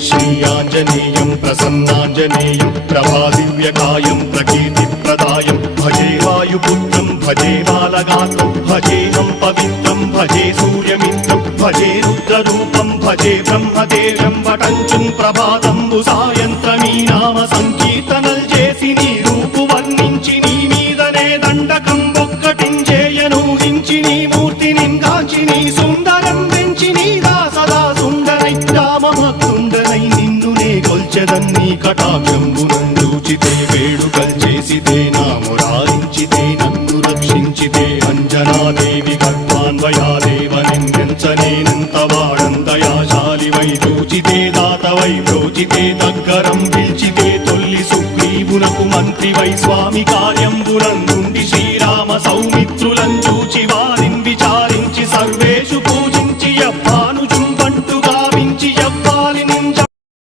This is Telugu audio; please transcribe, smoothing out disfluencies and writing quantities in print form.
श्रीयाञ्जनेयं प्रसन्नाञ्जनेयं प्रभादिव्यकायं प्रकीर्तिप्रदायं भजे वायुपुत्रं भजे बालगात्रं भजेऽहं पवित्रं भजे सूर्यमित्रं भजे रुद्ररूपं भजे ब्रह्मदेव्यं वटञ्चुं ప్రభాతంబు సాయంత్రమీ నామ సంకీర్తనల్ చేసి నీ రూపు వర్ణించి నీ మీదనే దండకం ఒక్కటించేయను హించి నీ మూర్తిని కాంచి నీ సుందరం పెంచి నీ దాసదా సుందరై రామభక్తుండనై నిన్నునే కొల్చెదన్నీ కటాక్షంబునందూచితే వేడుకల్ చేసితే నా మురారించితే నన్ను రక్షించితే అంజనాదేవి గర్భాన్వయాదేవ నిన్నెంచనేనంత వాడంతయాశాలివై చూచితే దాతవై బ్రోచితే దగ్గరం పిలిచితే తొల్లి సుగ్రీవునకు మంత్రివై స్వామి కార్యంబునందుండి శ్రీరామ సౌమిత్రులంచు